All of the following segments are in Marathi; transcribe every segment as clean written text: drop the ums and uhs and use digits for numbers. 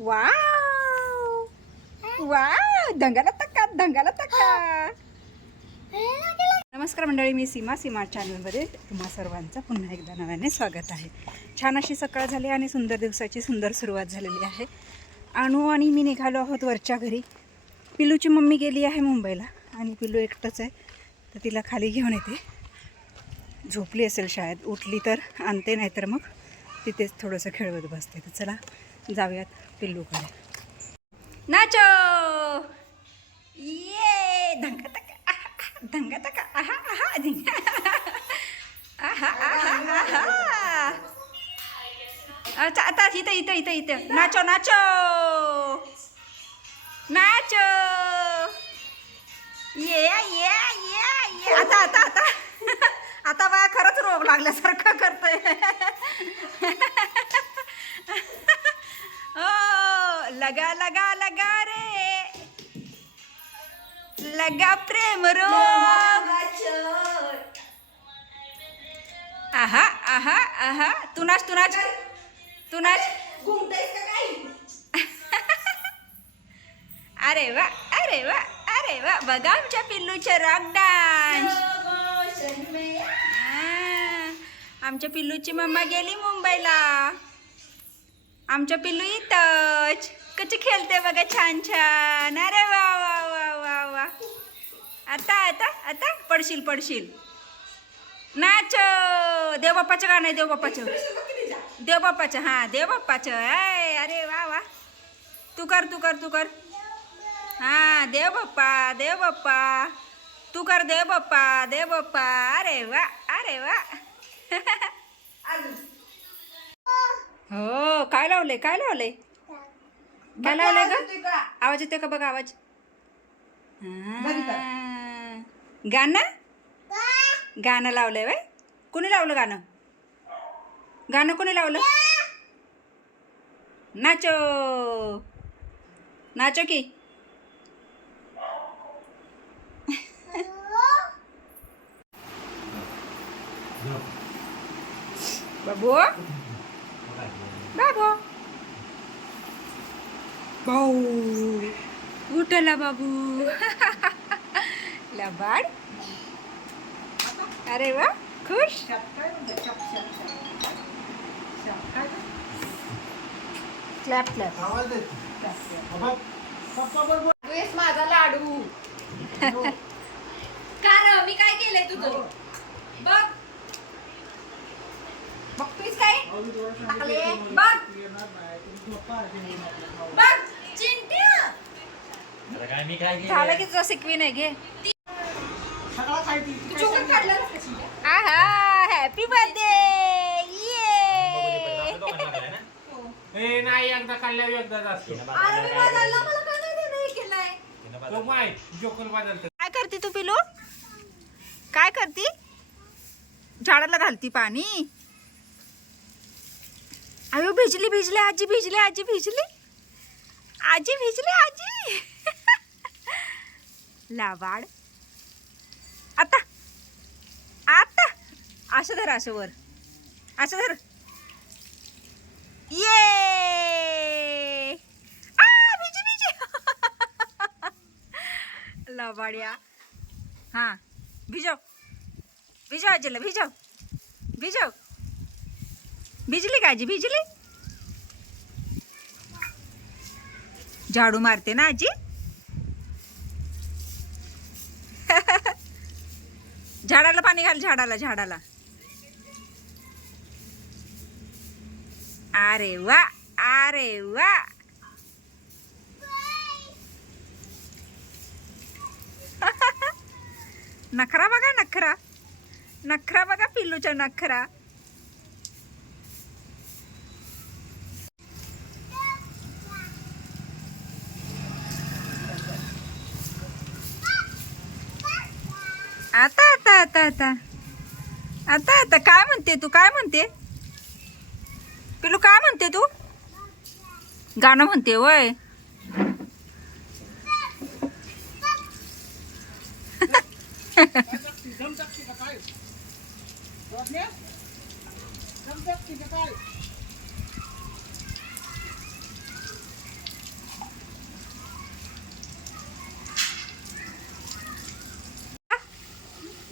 वाव वाव, दंगाला तक्का, दंगाला तक्का. नमस्कार मंडळी, मी सीमा चॅनलमध्ये तुम्हा सर्वांचं पुन्हा एकदा नव्याने स्वागत आहे. छान अशी सकाळ झाली आणि सुंदर दिवसाची सुंदर सुरुवात झालेली आहे. अनु आणि मी निघालो आहोत वरच्या घरी. पिल्लूची मम्मी गेली आहे मुंबईला आणि पिल्लू एकटंच आहे, तर तिला खाली घेऊन येते. झोपली असेल शाळेत, उठली तर आणते, नाही तर मग तिथेच थोडंसं खेळवत बसते. तर चला जाऊयात पिल्लूकडे. नाचो, ये धंगा तका, धंगा तका, आहा आहा धिंगा, आहा आहा आहा. अच्छा, आता इथं इथं इथं इथं नाचो नाचो नाचो, ये ये ये. आता आता आता आता बा खरंच रोग लागल्यासारखं करतोय. ओ लगा लगा लगा रे, लगा प्रेम रोग. आहा आहा आहा. तू नाच तू नाच तू नाच. अरे वा अरे वा अरे वा, बघा आमच्या पिल्लूचे रॉक डान्स. आमच्या पिल्लूची मम्मा गेली मुंबईला, आमच्या पिल्लू इथंच कशी खेळते बघा, छान छान. अरे वा वा वा वा वा. आता आता आता पडशील पडशील. नाच. देवबाप्पाचं गाणं आहे, देवबाप्पाचं देवबाप्पाचं, हां देवबाप्पाचं. अरे वा वा. तू कर तू कर तू कर. हां देवबाप्पा देवबाप्पा. तू कर देवबाप्पा देवबाप्पा. अरे वा अरे वा. हो, काय लावले काय लावले काय लावले ग? आवाज येतोय का बघा, आवाज. गाणं गाणं लावलंय वय. कोणी लावलं गाणं? गाणं कोणी लावलं? नाचो नाचो की. बाबू बाबू भाऊ उठला बाबू. लबाड. अरे वा, खुश. Clap clap. माझा लाडू. कार मी काय केलंय तुझं बघ. बघतोयस काय? बघ बघ चिंट्या. झालं की तुझा सिकवी नाही घे. चोकन काढलं कशी. आहा, हॅपी बर्थडे. ये नाही एकदा काढल्यावर एकदाच असतो. अरे मी बदलला, मला काय नाही हे केलंय. तो माय जोकर बदलतो. काय करते तू पिलू? काय करती? झाडाला घालती पाणी. अयो भिजली भिजली आजी, भिजली आजी, भिजली आजी, भिजली आजी. लावाड. आता आता असं धर, असं वर, असं धर. ये भिजी भिजी. लावाड्या. हां भिजव भिजव आजीला, भिजव भिजव. भिजली का आजी? भिजली. झाडू मारते ना आजी. झाडाला पाणी घाल, झाडाला झाडाला. अरे वा अरे वा. नखरा बघा, नखरा नखरा बघा पिल्लूचा नखरा. आता आता आता आता आता आता काय म्हणते तू? काय म्हणते पिल्लू? काय म्हणते तू? गाणं म्हणते वय.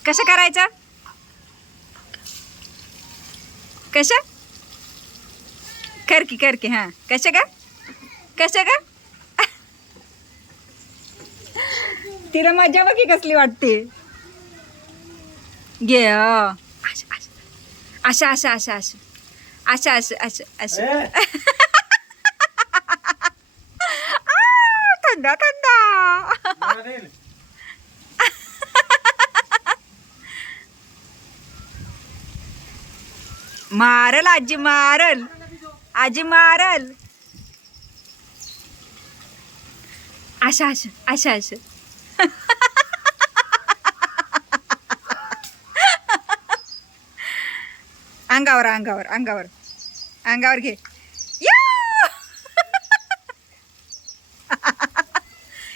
कसं करायचं कसं कर की हां कसं का तिला मजा बघी कसली वाटते घे अशा थंडा मारल आजी मारल अशा अंगावर घे या!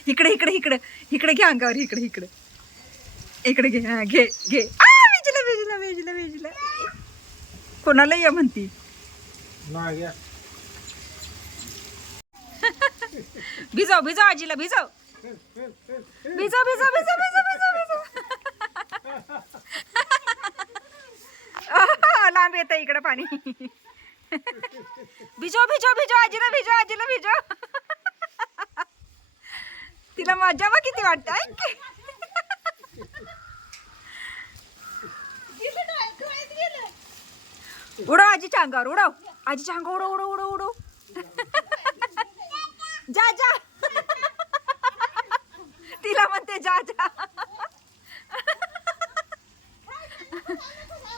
इकडे घे अंगावर इकडे घे हा घे वेजला कोणाला या म्हणती भिजव आजीला भिजव लांब येतं इकडं पाणी भिजव आजीला भिजव तिला मजा बघ किती वाटत उडव आजीच्या अंगावर उडव जा तिला म्हणते जा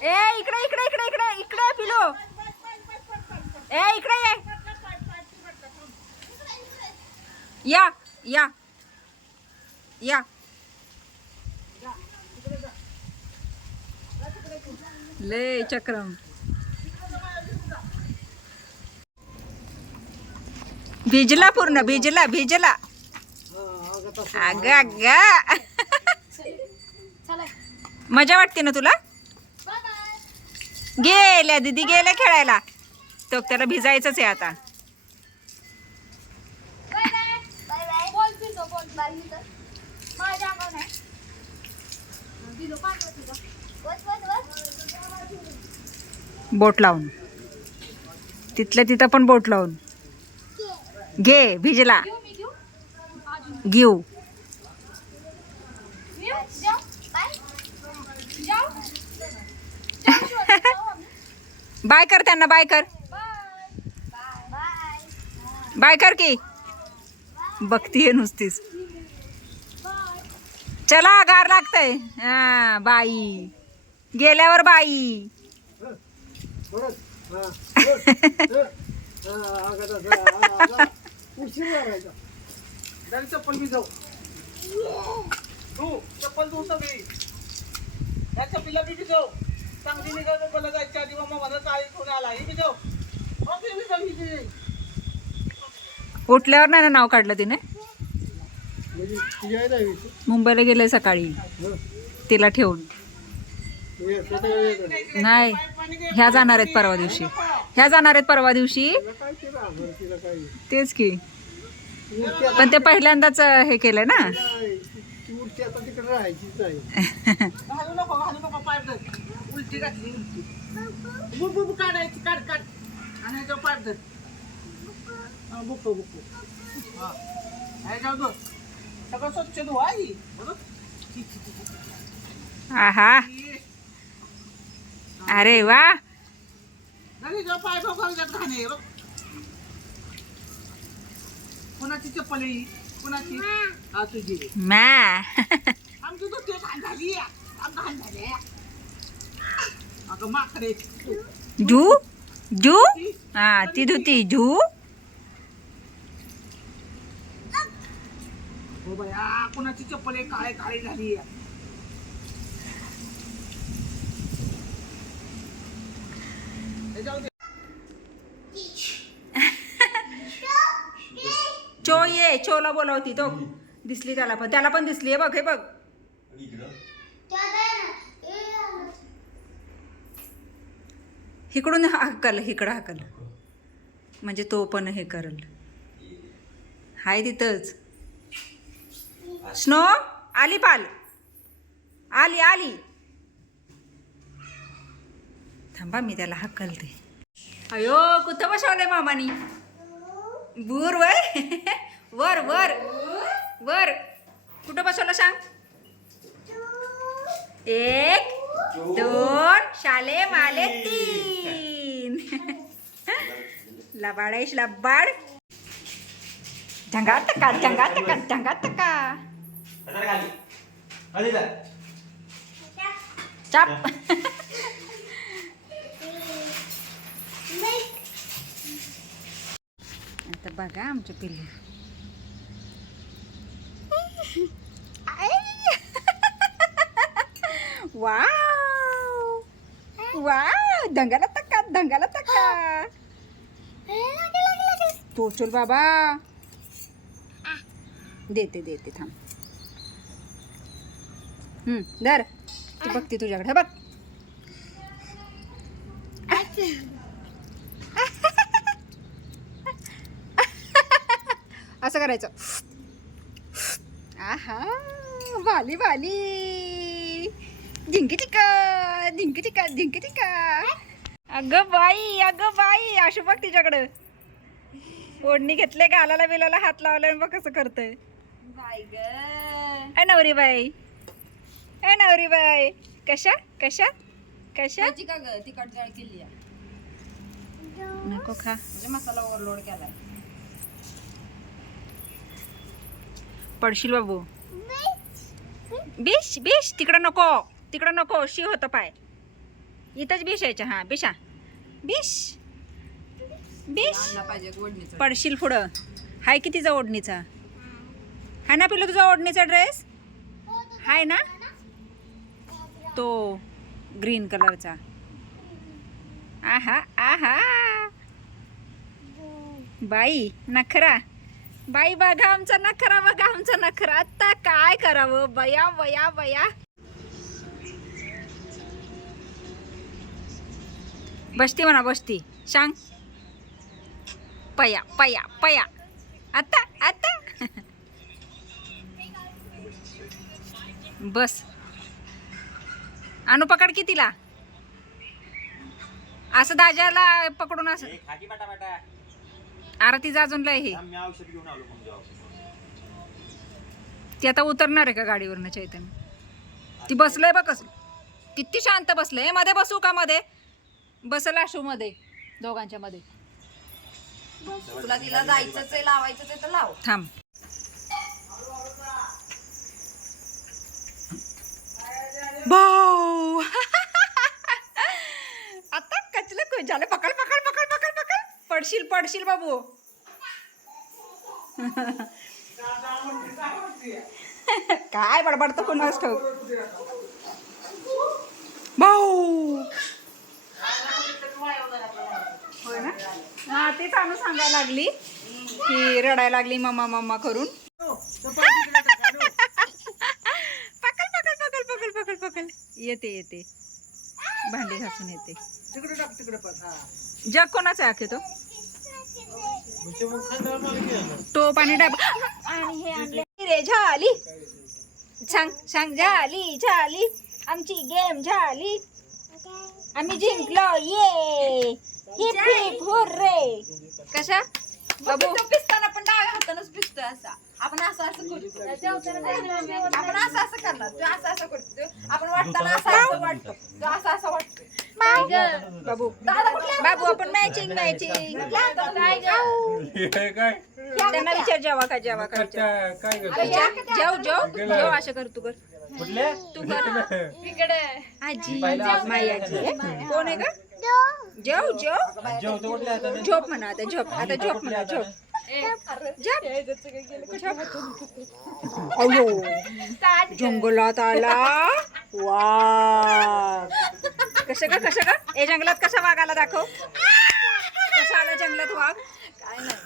ए इकडे पिलो ए इकडे या ले चक्रम भिजला पूर्ण भिजला अग मजा वाटते ना तुला गेल्या दीदी गेल्या खेळायला तो त्याला भिजायचंच आहे आता बोट लावून तिथल्या तिथं पण बोट लावून घे भिजला घेऊ बाय कर त्यांना बाय कर की बघतीये नुसतीच चला गार लागतंय हा बाई गेल्यावर बाई चप्पल भिजव तू चप्पल धुवून सगळी या चप्पीला बी भिजव चांगली निघाल मला जायच्या आधी मग माझा चाळी घेऊन आला ही भिजव उठल्यावर नाही ना नाव काढलं तिने मुंबईला गेले सकाळी तिला ठेवून नाही ह्या जाणार आहेत परवा दिवशी तेच की पण ते पहिल्यांदाच हे केलंय ना घालू नको पाईप धर उलटी घातली बुक काढायची काढ आणि तो पाईप धर बुक जाऊ दो सगळं स्वच्छ धुवा आहा अरे वा पाईप घाणे कुणाची चप्पल आहे कुणाची हा तुझी आमची तो घाण झाली घाण झाले अगं माकडे जू हा ती धुती जू हो बया कुणाची चप्पल आहे काळी झाली चोला बोलावती तो दिसली त्याला पण दिसली हे बघ इकडून हाकल, इकडं हाकल, म्हणजे तो पण हे करल. हाय तिथंच. स्नो आली, पाल आली आली. थांबा मी त्याला हकलते. अयो कुठं बसवलंय मामानी? बूर वय वर वर वर. कुठं बसवलं सांग? 1 2 शाले माले 3. लबाडेश लबाड. ढंगा टका ढंगा टका ढंगा टका. चाप. आता बघा आमचं पिल्लू. Wow wow. दंगाला टका दंगाला टका. तो चल बाबा. देते देते थांब. धर. ती बघते तुझ्याकडे. बघ. असं करायचं. आहा वाली वाली. धिंकी टिका धिंकी टिका धिंकी टिका. अगं बाई अशू बघ तिच्याकडं. ओढणी घेतले, गालाला बिलाला हात लावला, बघ कसं करतय. ए नवरी बाई, ए नवरी बाई. कशा कशा कशा? का ग तिखट जाळ केली आहे. नको खा. म्हणजे मसाला ओव्हरलोड केलाय. पडशील बाबू. बिश बिश. तिकडं नको, तिकडं नको. शी होतं पाय. इथंच बिश यायच्या. हा बिशा बिश बिश. आणला पाहिजे ओढणीचं. पडशील पुढं. हाय की तिचा ओढणीचा? हाय ना पिल्लू तुझा ओढणीचा ड्रेस? हाय ना तो ग्रीन कलरचा. आहा आहा. बाई नखरा. बाई बघा आमचा नखरा, बघा आमचा नखरा. आता काय करावं बया बया बया. बसती म्हणा बसती. सांग. पया पया पया. आता आता. बस. आणू पकड की तिला. असं दाजाला पकडून असं. आरती अजून लय हे. ती आता उतरणार आहे का गाडीवरनं चैतन्य? ती बसलंय बघ कसं. किती शांत बसलंय. मध्ये बसू का? मध्ये बसल आशू मध्ये. दोघांच्या मध्ये. तुला तिला जायचंच आहे, लावायचंच आहे तर लाव. थांब. भाऊ. आता कचलं कोण झालं. पकड पकड पकड पकड पकड. पडशील पडशील बाबू. काय बडबडतो कोणास ठाऊक. भाऊ. होय ना. हा तेच आणू सांगायला लागली की रडायला लागली मम्मा मम्मा करून. पकड पकड पकड पकड पकड पकड. येते येते. भांडी घासून येते. तिकडे टाक तिकडे पण. हा जग कोणाचा आहे तो? तो पाणी डबा. आणि हे आणले रे. झाली. सांग सांग. झाली झाली. आमची गेम झाली. आम्ही जिंकलो. ये हिप हिप हुर्रे. कशा बाबू? पिसताना पण डाव्या हातानच पिसतोय असा. आपण असं असं करतो. आपण असं असं करणार. तू असं असं करतो. आपण वाटताना असं असं वाटतो. तू असं असं वाटतो. बाबू बाबू आपण मॅचिंग मॅचिंग. त्यांना विचार. जेवा का जेवा का विचार. काय जेव जेव जेव. असं कर. तू कर. तू कर. आजी माई आजी. कोण आहे का? जेव जेव. झोप म्हणा आता. झोप आता. झोप म्हणा. झोप अयो जंगलात आला वाघ. कसं का कसं का? ए जंगलात कसा वाघ आला दाखव. कसा आला जंगलात वाघ? काय नाही.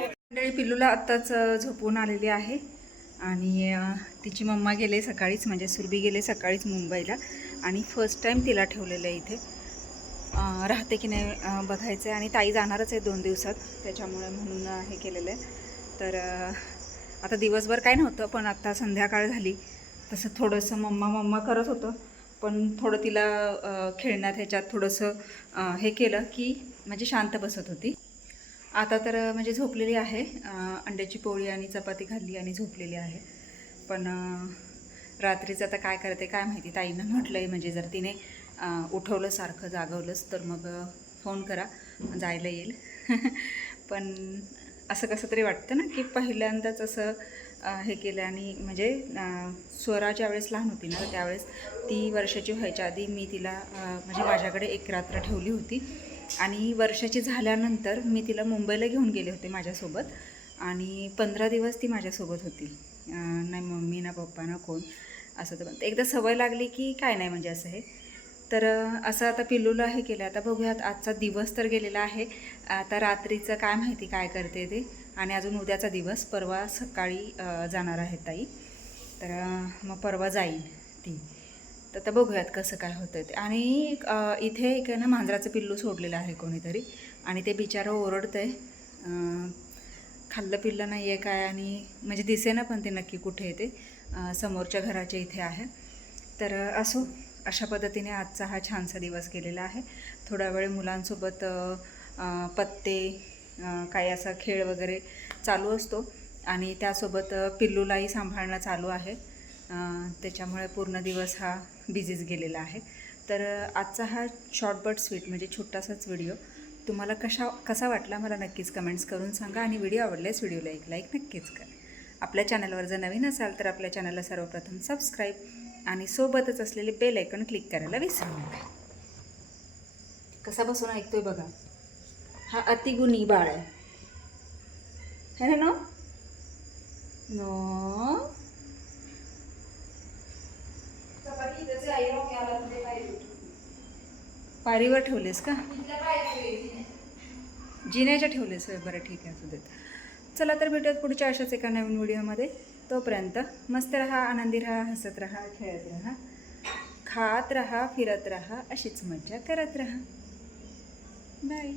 मंडळी पिल्लूला आत्ताच झोपून आलेली आहे आणि तिची मम्मा गेले सकाळीच, म्हणजे सुरभी गेले सकाळीच मुंबईला आणि फर्स्ट टाईम तिला ठेवलेलं आहे इथे. राहते की नाही बघायचं आहे. आणि ताई जाणारच आहे 2 दिवसात, त्याच्यामुळे म्हणून हे केलेलं आहे. तर आता दिवसभर काय नव्हतं, पण आता संध्याकाळ झाली तसं थोडंसं मम्मा करत होतं, पण थोडं तिला खेळण्यात ह्याच्यात थोडंसं हे केलं की म्हणजे शांत बसत होती. आता तर म्हणजे झोपलेली आहे. अंड्याची पोळी आणि चपाती खाल्ली आणि झोपलेली आहे. पण रात्रीचं आता काय करते काय माहिती. ताईनं म्हटलं आहे म्हणजे जर तिने उठवलं सारखं जागवलंच तर मग फोन करा, जायला येईल. पण असं कसं तरी वाटतं ना की पहिल्यांदाच असं हे केलं. आणि म्हणजे स्वरा ज्यावेळेस लहान होती ना, त्यावेळेस ती वर्षाची व्हायच्या आधी मी तिला म्हणजे माझ्याकडे एक रात्र ठेवली होती. आणि वर्षाची झाल्यानंतर मी तिला मुंबईला घेऊन गेले होते माझ्यासोबत. आणि 15 दिवस ती माझ्यासोबत होती. नाही मम्मी ना पप्पा ना कोण असं. तर एकदा सवय लागली की काय नाही म्हणजे असं हे. तर असं आता पिल्लूला हे केलं. आता बघूयात, आजचा दिवस तर गेलेला आहे. आता रात्रीचं काय माहिती काय करते ते. आणि अजून उद्याचा दिवस, परवा सकाळी जाणार आहे ताई. तर मग परवा जाईल ती. तर आता बघूयात कसं काय होतं ते. आणि इथे एक आहे ना मांजराचं पिल्लू सोडलेलं आहे कोणीतरी, आणि ते बिचारं ओरडतं आहे. खाल्लं पिल्लं नाही आहे काय, आणि म्हणजे दिसेना पण ते नक्की कुठे आहे ते. समोरच्या घराच्या इथे आहे. तर असो, अशा पद्धतीने आजचा हा छानसा दिवस गेलेला आहे. थोडा वेळ मुलांसोबत पत्ते काही असा खेळ वगैरे चालू असतो. आणि त्यासोबत पिल्लूलाही सांभाळणं चालू आहे. त्याच्यामुळे पूर्ण दिवस हा बिझीच गेलेला आहे. तर आजचा हा शॉर्ट बट स्वीट म्हणजे छोटासाच व्हिडिओ तुम्हाला कसा वाटला मला नक्कीच कमेंट्स करून सांगा. आणि व्हिडिओ आवडल्यास व्हिडिओला एक लाईक नक्कीच करा. आपल्या चॅनलवर जर नवीन असाल तर आपल्या चॅनलला सर्वप्रथम सबस्क्राईब आणि सोबतच असलेले बेल आयकॉन क्लिक करायला विसरू नका. कसा बसून ऐकतोय बघा. हा अतिगुणी बाळ आहे, है ना? नो पायरीवर ठेवलेस का? जिन्याच्या ठेवलेस? बरं ठीक आहे, असू देत. चला तर भेटूयात पुढच्या अशाच एका नवीन व्हिडिओमध्ये. तोपर्यंत मस्त राहा, आनंदी राहा, हसत राहा, खेळत राहा, खात राहा, फिरत राहा, अशीच मज्जा करत राहा. बाय.